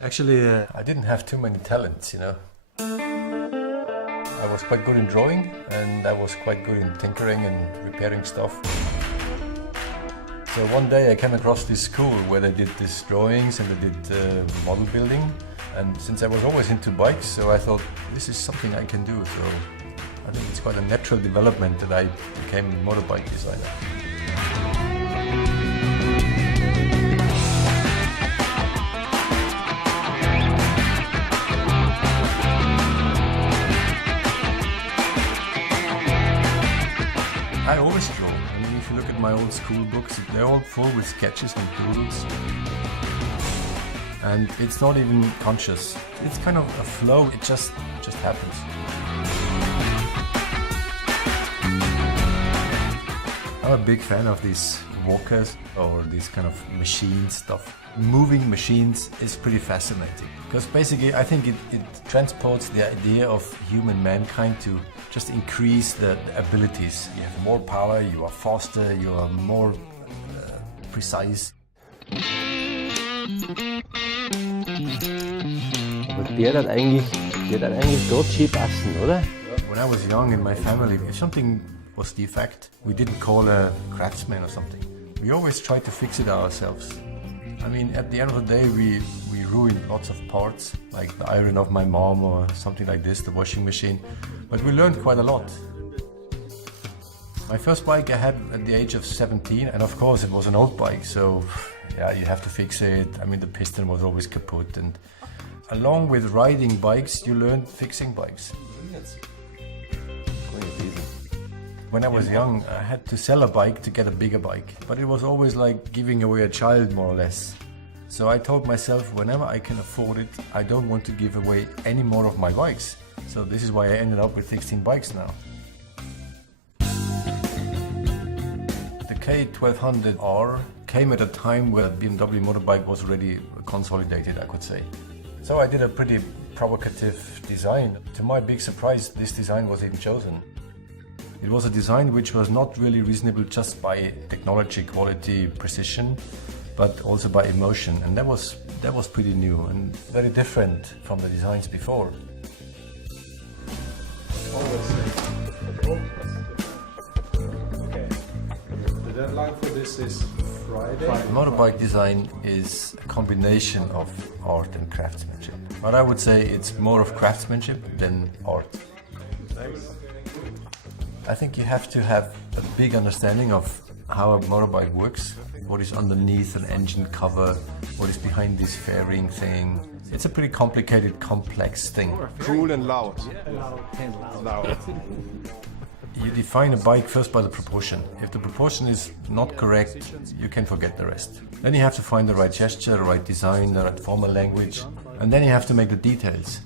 Actually, I didn't have too many talents, you know. I was quite good in drawing and I was quite good in tinkering and repairing stuff. So one day I came across this school where they did these drawings and they did model building. And since I was always into bikes, so I thought this is something I can do. So I think it's quite a natural development that I became a motorbike designer. I always draw. I mean, if you look at my old school books, they're all full with sketches and doodles. And it's not even conscious. It's kind of a flow, it just happens. I'm a big fan of these walkers or these kind of machine stuff. Moving machines is pretty fascinating because basically I think it transports the idea of human mankind to just increase the abilities. You have more power, you are faster, you are more precise. Aber der hat eigentlich Gott schön passen, oder? When I was young in my family, if something was defect, we didn't call a craftsman or something. We always tried to fix it ourselves. I mean, at the end of the day, we ruined lots of parts, like the iron of my mom or something like this, the washing machine. But we learned quite a lot. My first bike I had at the age of 17, and of course it was an old bike, so yeah, you have to fix it. I mean, the piston was always kaput, and along with riding bikes, you learn fixing bikes. When I was young, I had to sell a bike to get a bigger bike, but it was always like giving away a child, more or less. So I told myself, whenever I can afford it, I don't want to give away any more of my bikes. So this is why I ended up with 16 bikes now. The K1200R came at a time where BMW motorbike was already consolidated, I could say. So I did a pretty provocative design. To my big surprise, this design was even chosen. It was a design which was not really reasonable just by technology, quality, precision, but also by emotion. And that was pretty new and very different from the designs before. Okay. The deadline for this is Friday. Motorbike design is a combination of art and craftsmanship. But I would say it's more of craftsmanship than art. Thanks. I think you have to have a big understanding of how a motorbike works, what is underneath an engine cover, what is behind this fairing thing. It's a pretty complicated, complex thing. Cool and loud. Loud. You define a bike first by the proportion. If the proportion is not correct, you can forget the rest. Then you have to find the right gesture, the right design, the right formal language, and then you have to make the details.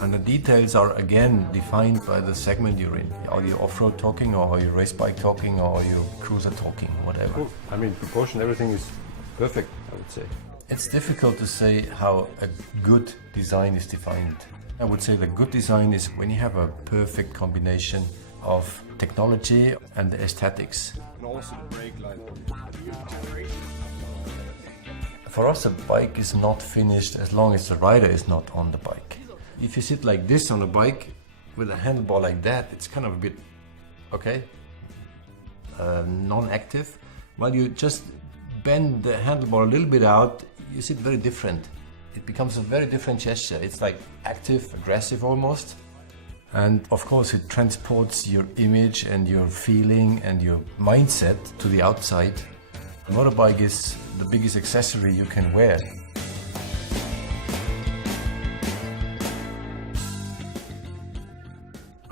And the details are again defined by the segment you're in. Are you off-road talking, or are you race bike talking, or are you cruiser talking, whatever. Cool. I mean, proportion, everything is perfect, I would say. It's difficult to say how a good design is defined. I would say the good design is when you have a perfect combination of technology and the aesthetics. And also the brake line. For us, a bike is not finished as long as the rider is not on the bike. If you sit like this on a bike with a handlebar like that, it's kind of a bit, okay, non-active. While you just bend the handlebar a little bit out, you sit very different. It becomes a very different gesture. It's like active, aggressive almost. And of course it transports your image and your feeling and your mindset to the outside. A motorbike is the biggest accessory you can wear.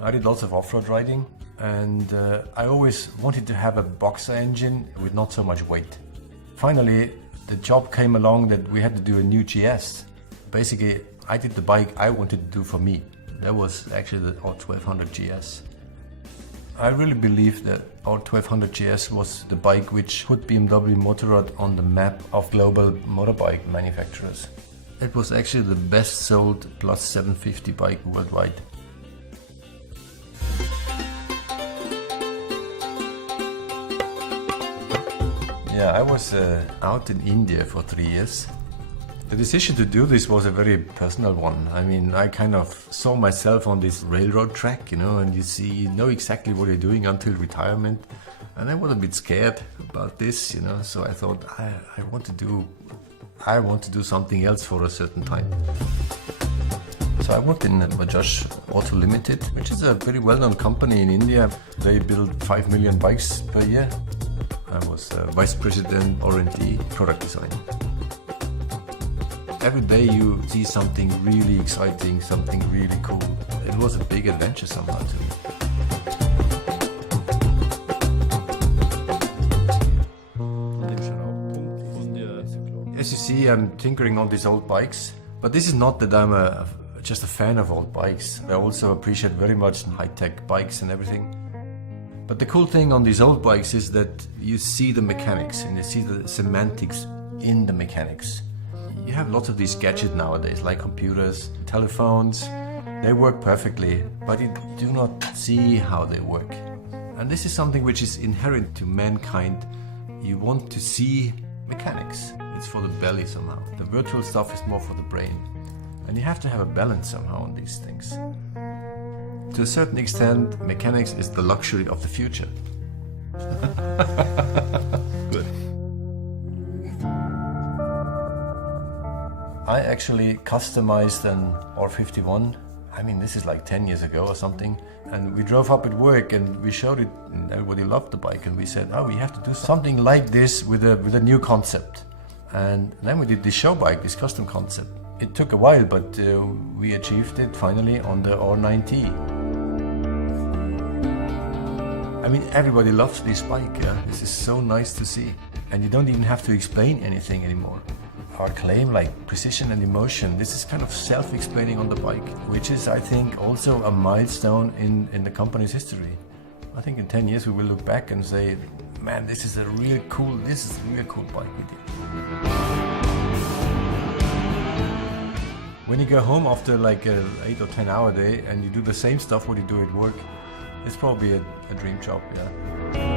I did lots of off-road riding, and I always wanted to have a boxer engine with not so much weight. Finally, the job came along that we had to do a new GS. Basically, I did the bike I wanted to do for me. That was actually the R1200 GS. I really believe that R1200 GS was the bike which put BMW Motorrad on the map of global motorbike manufacturers. It was actually the best sold plus 750 bike worldwide. Yeah, I was out in India for 3 years The decision to do this was a very personal one. I mean, I kind of saw myself on this railroad track, and you know exactly what you're doing until retirement. And I was a bit scared about this, so I thought I want to do something else for a certain time. So I worked in Bajaj Auto Limited, which is a very well-known company in India. They build 5 million bikes per year. I was Vice President R&D Product Design. Every day you see something really exciting, something really cool. It was a big adventure somehow to me. As you see, I'm tinkering on these old bikes, but this is not that I'm just a fan of old bikes. I also appreciate very much high-tech bikes and everything. But the cool thing on these old bikes is that you see the mechanics and you see the semantics in the mechanics. You have lots of these gadgets nowadays, like computers, telephones. They work perfectly, but you do not see how they work. And this is something which is inherent to mankind. You want to see mechanics. It's for the belly somehow. The virtual stuff is more for the brain. And you have to have a balance somehow on these things. To a certain extent, mechanics is the luxury of the future. Good. I actually customized an R51. I mean, this is like 10 years ago or something. And we drove up at work and we showed it and everybody loved the bike. And we said, we have to do something like this with a new concept. And then we did this show bike, this custom concept. It took a while, but we achieved it finally on the R9T. I mean, everybody loves this bike, yeah? This is so nice to see. And you don't even have to explain anything anymore. Our claim, like precision and emotion, this is kind of self-explaining on the bike, which is, I think, also a milestone in the company's history. I think in 10 years we will look back and say, man, this is a real cool bike we did. When you go home after like an 8 or 10 hour day and you do the same stuff what you do at work, it's probably a dream job, yeah.